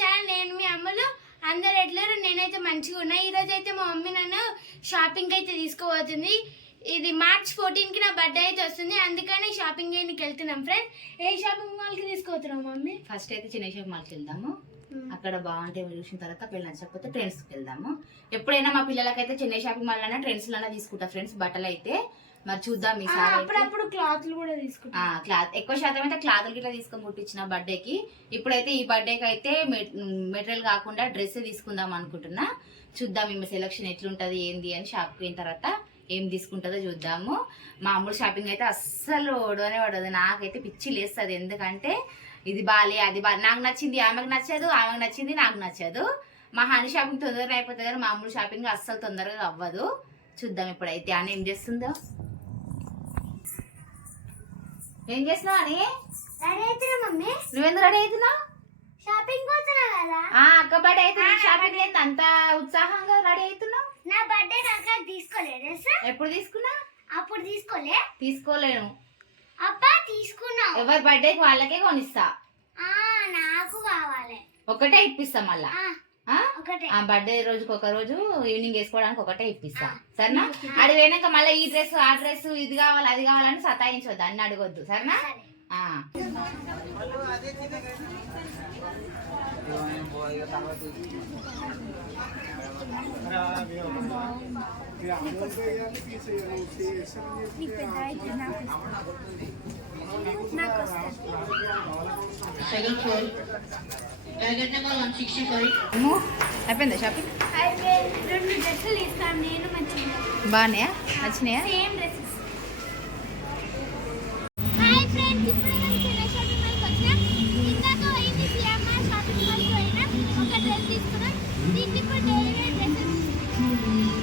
Channel నేను మీ అమ్మలు అందరు ఎట్లరు? నేనైతే మంచిగా ఉన్నా. ఈ రోజు అయితే మా మమ్మీ నన్ను షాపింగ్ అయితే తీసుకోబోతుంది ఇది మార్చ్ ఫోర్టీన్కి నా బర్త్డే అయితే వస్తుంది. అందుకని షాపింగ్ చేయడానికి వెళ్తున్నాం ఫ్రెండ్ ఏ షాపింగ్ మాల్కి తీసుకోతున్నాం మమ్మీ? ఫస్ట్ అయితే చిన్న షాప్ మాల్కి వెళ్దాము. అక్కడ బాగుంటే చూసిన తర్వాత అక్కడ నచ్చకపోతే ట్రెండ్స్కి వెళ్దాము. ఎప్పుడైనా మా పిల్లలకైతే చెన్నై షాపింగ్ మాల్ అయినా ట్రెండ్స్లోనే తీసుకుంటా ఫ్రెండ్స్ బట్టలు అయితే మరి చూద్దాం ఈసారి. అప్పుడప్పుడు క్లాత్లు కూడా తీసుకుంటాం. క్లాత్ ఎక్కువ శాతం అయితే క్లాత్లు గిట్లా తీసుకొని కుట్టించిన బర్త్డేకి. ఇప్పుడైతే ఈ బర్త్డేకి అయితే మెటీరియల్ కాకుండా డ్రెస్ తీసుకుందాం అనుకుంటున్నా. చూద్దాం ఈమె సెలక్షన్ ఎట్లుంటది ఏంది అని షాప్కి పోయిన తర్వాత ఏం తీసుకుంటుందో చూద్దాము. మామూలు షాపింగ్ అయితే అస్సలు ఓడనే పడదు నాకైతే పిచ్చి లేస్తుంది. ఎందుకంటే ఇది బాలే అది బా నాకు నచ్చింది ఆమెకు నచ్చదు ఆమెకు నచ్చింది నాకు నచ్చదు. మా హనీ షాపింగ్ తొందరగా అయిపోతుంది కానీ మామూలు షాపింగ్ అస్సలు తొందరగా అవ్వదు. చూద్దాం ఇప్పుడైతే. అని ఏం చేస్తుందో? ఏం చేస్తున్నావు అని? రెడీ అవుతున్నా మమ్మీ? నువ్వెందుకు రెడీ అవుతున్నావు? షాపింగ్ పోతున్నా కదా? ఆ అక్క బర్త్డే షాపింగ్ అంత ఉత్సాహంగా రెడీ అవుతున్నావు? నా బర్త్డే నాకు తీసుకోలేదా ఎప్పుడు తీసుకున్నా? అప్పుడు తీసుకోలే. తీసుకోలేను. అబ్బా ఎవరి బర్త్డేకి వాళ్ళకే కొనిస్తా. నాకు కావాలి. ఒకటే ఇప్పిస్తా మళ్ళా. ఆ, ఆ? ఒకటే. ఆ బర్త్డే రోజుకి ఒక రోజు ఈవినింగ్ వేసుకోవడానికి ఒకటే ఇప్పిస్తా. సరేనా? అది పోయినాక మళ్ళీ ఈ డ్రెస్ ఆ డ్రెస్ ఇది కావాలి అది కావాలని సతాయించవద్దు అన్ని అడగొద్దు. సరేనా. ఏమో? అయిపోయిందా షాపింగ్ నచ్చినాయా?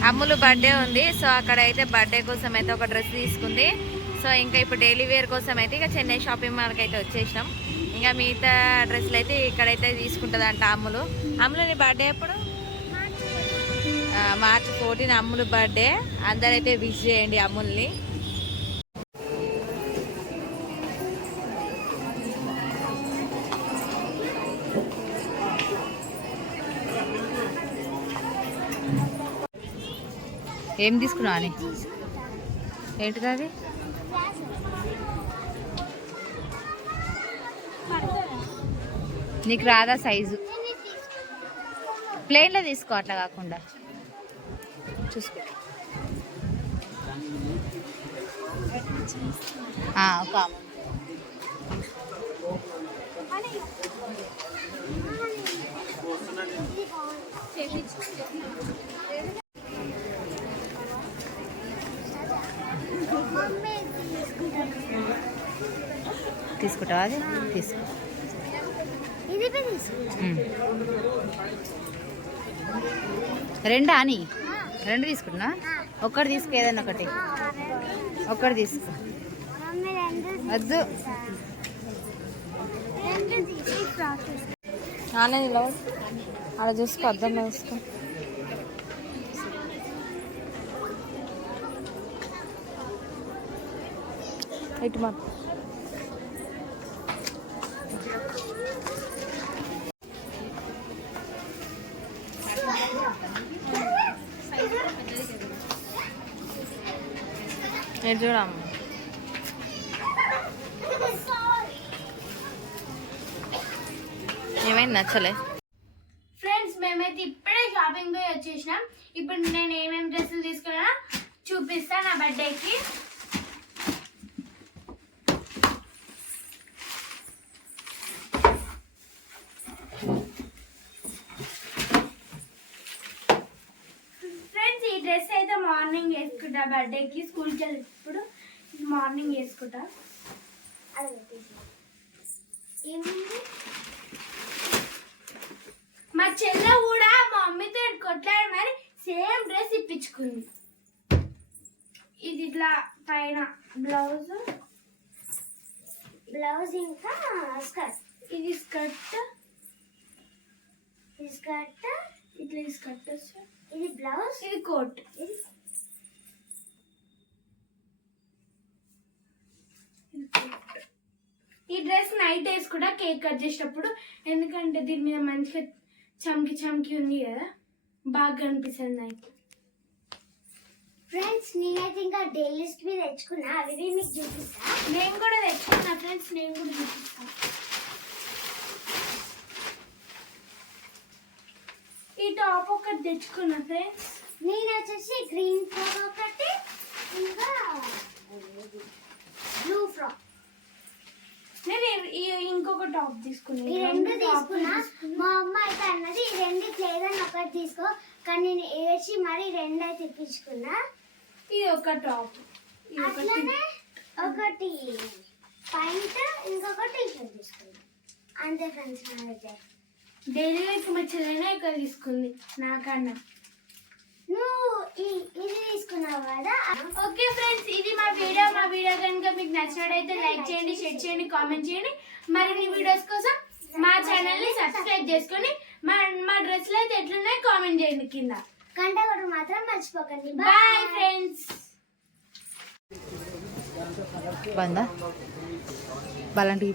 అమ్ములు బర్త్డే ఉంది సో అక్కడ అయితే బర్త్డే కోసం అయితే ఒక డ్రెస్ తీసుకుంది. సో ఇంకా ఇప్పుడు డైలీ వేర్ కోసం అయితే ఇక చెన్నై షాపింగ్ మాల్కి అయితే వచ్చేసినాం. ఇంకా మిగతా డ్రెస్సులు అయితే ఇక్కడైతే తీసుకుంటుంది అంట అమ్ములు. అమ్ములు నీ బర్త్డే ఎప్పుడు? మార్చి మార్చ్ ఫోర్టీన్ అమ్ములు బర్త్డే. అందరైతే విష్ చేయండి అమ్ముల్ని. ఏం తీసుకున్నావు అని? ఏంటిది అది? నీకు రాదా సైజు? ప్లేన్లో తీసుకో అట్లా కాకుండా. చూసుకో. ఒక. తీసుకుంటావా అది? తీసుకో. తీసుకుంటా. రెండా అని? రెండు తీసుకుంటున్నా? ఒక్కటి తీసుకో ఏదైనా ఒకటి. ఒక్కటి తీసుకో. వద్దు. నానే తీసి ఫ్రాక్ అక్కడ చూసుకో అర్థం చూసుకో. ఇటు మా నేను చూడమ్మ ఏమైంది? నచ్చలే. ఫ్రెండ్స్ మేమైతే ఇప్పుడే షాపింగ్ పోయి వచ్చేసినాం. ఇప్పుడు నేను ఏమేమి డ్రెస్సులు తీసుకున్నా చూపిస్తాను నా బర్త్డేకి ఫ్రెండ్స్ ఈ డ్రెస్ అయితే మార్నింగ్ వేసుకుంటా బర్త్డేకి స్కూల్కి వెళ్ళినప్పుడు మార్నింగ్ వేసుకుంటా అది ఏముంది? మా చెల్లె కూడా మా మమ్మీతో కొట్లాడి మరి సేమ్ డ్రెస్ ఇప్పించుకుంది. ఇది ఇట్లా పైన బ్లౌజ్. బ్లౌజ్ ఇంకా స్కర్ట్. ఇది స్కర్ట్. ఇది స్కర్ట్. ఇట్లా ఇది స్కర్ట్ ఇది బ్లౌజ్. ఇది కోట్. ఇది ఇది coat. ఈ డ్రెస్ నైట్ వేసుకుంటా కేక్ కట్ చేసేటప్పుడు ఎందుకంటే దీని మీద మంచిగా చమ్కి చమ్కి ఉంది కదా బాగా కనిపిస్తుంది నైట్ ఫ్రెండ్స్ నేనైతే ఇంకా డైలీ లిస్ట్ మీద తెచ్చుకున్నా. అవి మీకు చూపిస్తా. నేను కూడా తెచ్చుకున్నా ఫ్రెండ్స్ నేను కూడా చూపిస్తాను ఈ టాప్ ఒకటి తెచ్చుకున్నా ఫ్రెండ్స్ నేను వచ్చేసి గ్రీన్ ఫ్రాక్ ఒకటి ఇంకా బ్లూ ఫ్రాక్ ఇంకొక టాప్ తీసుకున్నా ఈ రెండు తీసుకున్నా. మా అమ్మ అయితే అన్నది ఈ రెండు లేదని ఒకటి తీసుకో కానీ నేను ఏడ్చి మరి రెండు అయితే తెప్పించుకున్నా ఇది ఒక టాప్ అట్లానే ఒకటి పాయింట్ ఇంకొకటి టీ-షర్ట్ తీసుకున్నా. అంతే ఫ్రెండ్స్ నాదైతే డైలీ వేర్కి మా చెల్లెనే ఇక్కడ తీసుకుంది నాకన్నా. నువ్వు కదా? ఓకే ఫ్రెండ్స్ ఇది మా వీడియో మా వీడియో కనుక మీకు నచ్చినట్టయితే లైక్ చేయండి షేర్ చేయండి కామెంట్ చేయండి. మరిన్ని వీడియోస్ కోసం మా ఛానల్ని సబ్స్క్రైబ్ చేసుకొని మా మా డ్రెస్లు అయితే ఎట్లున్నాయో కామెంట్ చేయండి కింద. గంట కొట్టు మాత్రం మర్చిపోకండి. బాయ్ ఫ్రెండ్స్ బందా? బలంటి